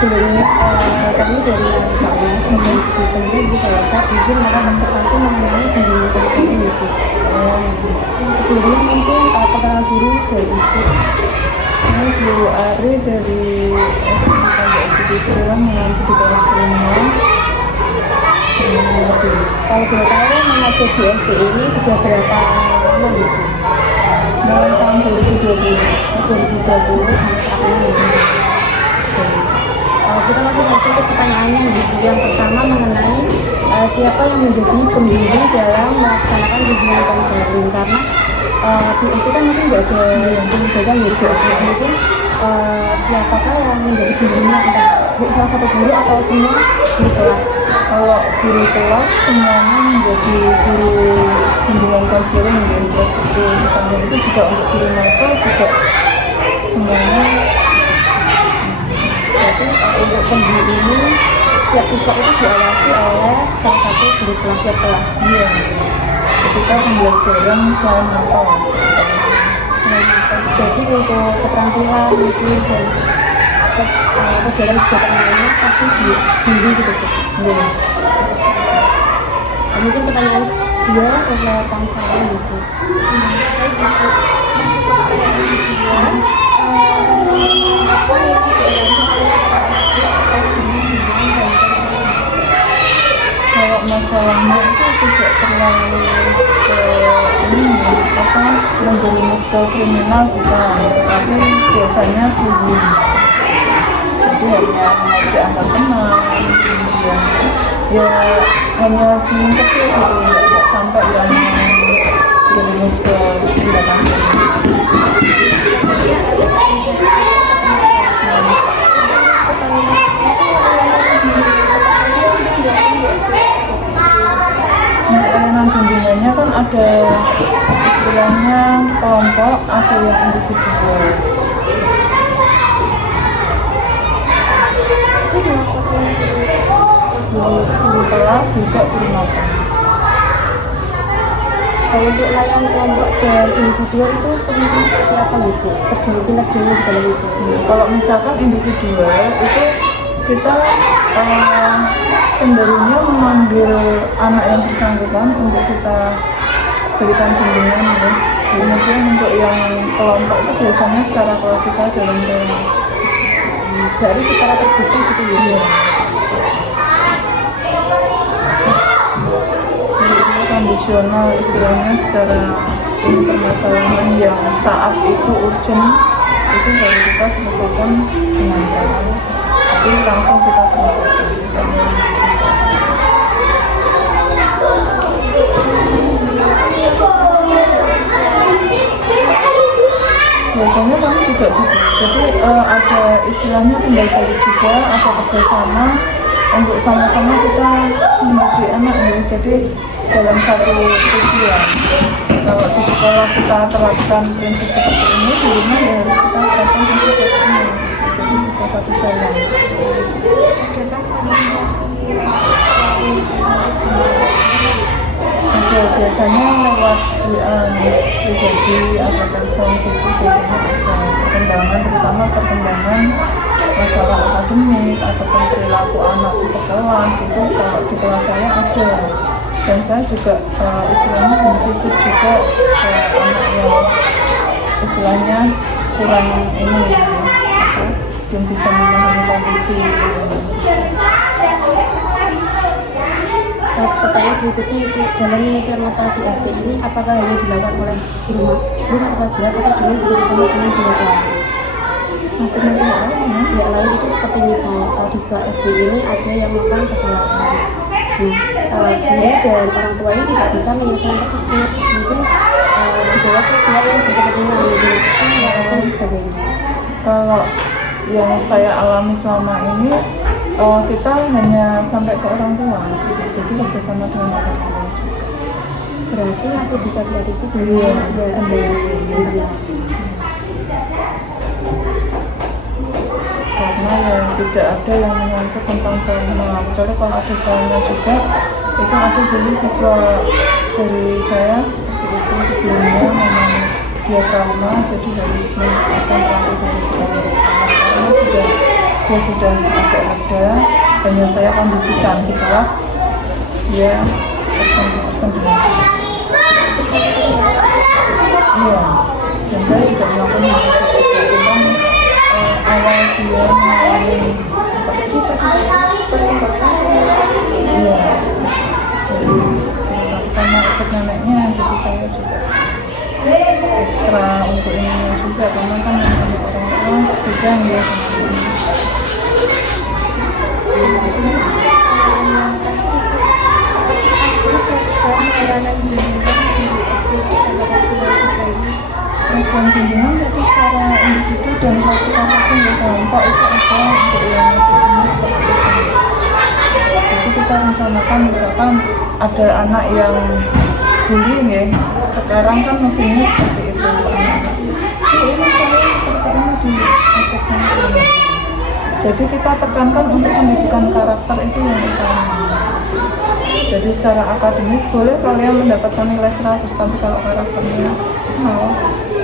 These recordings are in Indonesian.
sebelumnya kami dari mahasiswanya sebelum kemudian di selesai izin maka observasi mengenai bimbingan konseling itu. Sebelumnya mungkin kepala guru dari ISIP ini Bu Ari dari SMK itu mengambil di kelas 5. Kalau boleh tahu mengajar di SD ini sudah berapa lama gitu? Mulai tahun 2020 sampai saat ini. Kita masih saja ke pertanyaannya gitu. Yang pertama mengenai siapa yang menjadi pembimbing dalam melaksanakan bimbingan konseling, karena di SD kan mungkin nggak ada yang membedakan gitu. Mungkin siapakah yang menjadi pembimbingnya, entah salah satu guru atau semua guru kelas. Kalau guru kelas semuanya menjadi guru bimbingan konseling di kelas itu. Misalnya itu juga untuk guru nakal juga semuanya. Jadi untuk pembimbing ini setiap siswa itu diawasi oleh salah satu guru kelasnya ketika pembelajaran selain nakal. Jadi untuk keterampilan itu dan kegiatan lainnya pasti dibimbing gitu. Mungkin pertanyaan dia tentang saya gitu. Kalau masalahnya itu tidak terlalu menjerumus ke kriminal bukan, tapi biasanya bullying. Jadi hanya mengajak antar teman, ya hanya bullying kecil gitu, tidak sampai yang menjerumus ke tindakan. Pelayanan bimbingannya kan ada istilahnya kelompok, ada yang individual. Guru kelas juga guru nakal. Kalau untuk layanan kelompok dan individual itu fungsinya seperti apa gitu? Tindak jauh di dalam itu. Kalau misalkan individual itu kita cenderungnya memanggil anak yang bersangkutan untuk kita berikan bimbingan ya. Kemudian untuk yang kelompok itu biasanya secara klasikal dalam kelas, dari secara terbuka gitu ya. Kondisional istilahnya secara ini permasalahan yang saat itu urgent itu baru kita selesaikan dengan cara tapi langsung kita selesaikan. Biasanya kami juga jadi ada istilahnya kembali balik juga, ada kerjasama untuk sama-sama kita mendidik anak ya. Jadi dalam satu tujuan, kalau di sekolah kita terapkan prinsip seperti ini, di rumah ya harus kita terapkan prinsip seperti ini. Jadi bisa satu jalan. Ada biasanya lewat pribadi atau telepon gitu, biasanya ada perkembangan, terutama perkembangan masalah akademik ataupun perilaku anak di sekolah itu kalau di kelas saya ada. Dan saya juga istilahnya memvisip juga anak yang istilahnya kurang ini belum bisa memahami kondisi. Pertanyaan berikutnya itu dalam menyelesaikan masalah di SD ini apakah hanya dilakukan oleh di rumah saja atau dengan bekerjasama dengan pihak lain? Maksudnya Pihak lain itu seperti misal di siswa SD ini ada yang melakukan kesalahan. Guru dan orang tua ini tidak bisa menyelesaikan tersebut, mungkin dibawa ke pihak yang berkepentingan dan sebagainya. kalau yang saya alami selama ini kita hanya sampai ke orang tua gitu. Jadi kerjasama dengan orang tua Berarti masih bisa diatasi dengan sendiri. karena ya tidak ada yang menyangkut tentang trauma. Kecuali kalau ada trauma juga itu ada dulu siswa dari saya seperti itu sebelumnya memang dia trauma jadi harus mendapatkan terapi dari sekolah. Karena sudah dia sudah agak reda, hanya saya kondisikan di kelas dia persen dengan iya, dan saya juga melakukan hal tersebut tentang awal dia mengalami seperti itu. Iya, jadi karena ikut neneknya, jadi saya juga ekstra untuk ini juga, karena kan orang bidang ya program bimbingan jadi secara individu dan secara kelompok itu ada untuk yang seperti itu. Jadi kita rencanakan misalkan ada anak yang bullying ya, sekarang kan mesinnya seperti itu. Ini saya seperti ini diajak sama ini. Jadi kita tekankan untuk pendidikan karakter itu yang utama. Jadi secara akademis boleh kalian mendapatkan nilai 100, tapi kalau karakternya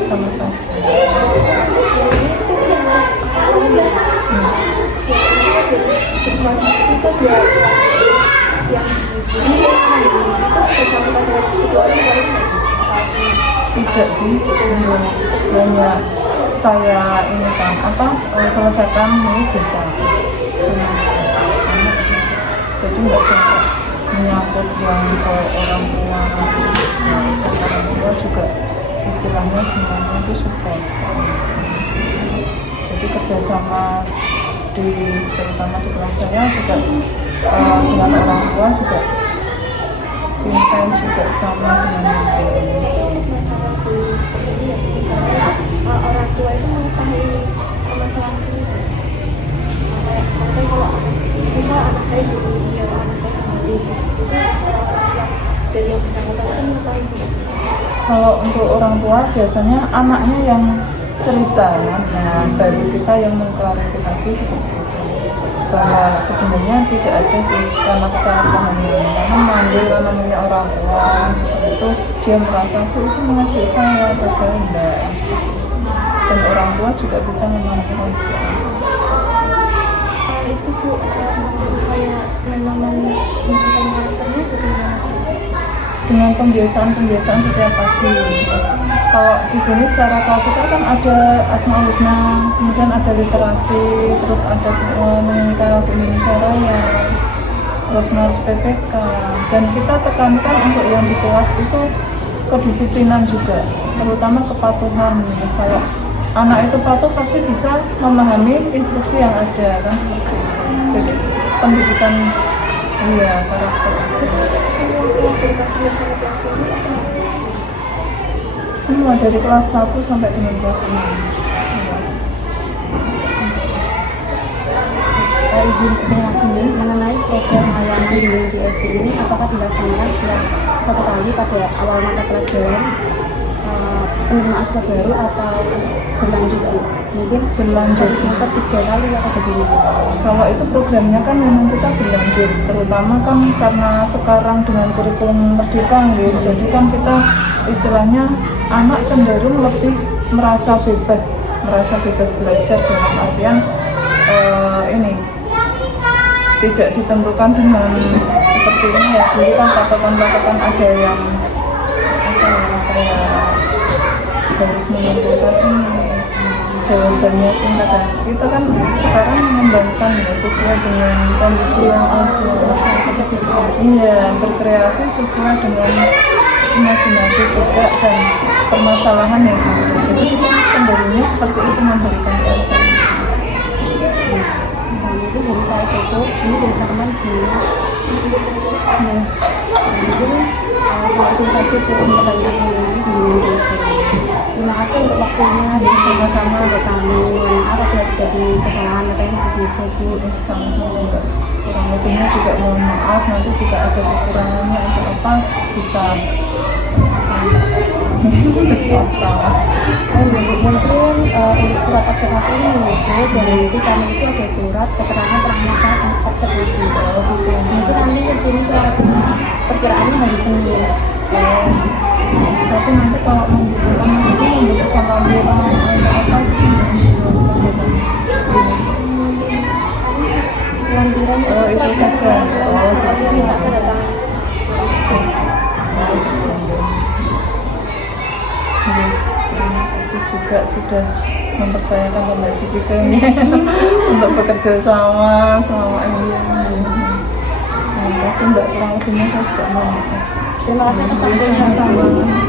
sama saja. Tidak sih, hanya saya ini kan selesaikan ini bisa. Jadi nggak sampai menyangkut yang ke orang tua, orang tua juga istilahnya semuanya itu support. Jadi kerjasama terutama di kelas saya juga dengan orang tua juga intens juga sama dengan orang tua itu mengetahui masalah itu. Kalau misal anak saya dulu, anak saya kembali, itu dari yang bersangkutan kan mengetahui. Kalau untuk orang tua biasanya anaknya yang cerita, nah baru kita yang mengklarifikasi seperti itu, bahwa sebenarnya tidak ada sih karena kesalahpahaman ini, karena manggil namanya orang tua seperti itu, dia merasa itu mengajak saya, padahal enggak. Dan orang tua juga bisa memahami itu Bu, saya memang menunjukkan karakternya dengan pembiasaan setiap pagi. Kalau di sini secara klasikal kan ada Asmaul Husna, kemudian ada literasi, terus ada menyanyikan lagu Indonesia Raya, terus march PPK, dan kita tekankan untuk yang di kelas itu kedisiplinan juga, terutama kepatuhan. Kalau anak itu patuh pasti bisa memahami instruksi yang ada kan. Jadi pendidikan karakter semua dari kelas 1 sampai dengan kelas 6. Izin ini mengenai program layanan bimbing di SD ini apakah dilaksanakan setiap satu kali pada awal mata pelajaran penerimaan siswa baru atau berlanjut? Mungkin berlanjut semester 3 kali atau bagaimana? Kalau itu programnya kan memang kita berlanjut, terutama kan karena sekarang dengan kurikulum merdeka gitu, jadi kan kita istilahnya anak cenderung lebih merasa bebas belajar, dalam artian ini tidak ditentukan dengan seperti ini ya. Dulu kan patokan ada yang harus menentukan jawabannya singkat. Kita kan sekarang mengembangkan ya sesuai dengan kondisi yang berkreasi sesuai dengan imajinasi juga dan permasalahan yang ada. Jadi kita cenderungnya seperti itu, memberikan contoh. Itu dari saya cukup, ini dari teman-teman di saya saja untuk pertanyaan ini di Indonesia. Terima kasih untuk waktunya, sama-sama untuk kami. Maaf apabila terjadi kesalahan atau ini Bu. Sama-sama kurang lebihnya juga mohon maaf, nanti jika ada kekurangannya atau apa bisa mungkin untuk surat observasi ini menyusul dan nanti kami itu ada surat keterangan perangkat observasi. Mungkin nanti ke sini perkiraannya hari Senin. Tapi nanti kalau membutuhkan lampiran atau apa lampiran Oh, itu saja. Oh, dia minta tanda tangan. Terima kasih juga sudah mempercayakan pembaca kita ini untuk bekerja sama Elia. Terima kasih Mbak, kurang lebihnya saya juga mohon maaf. Terima kasih atas waktunya. Sama-sama.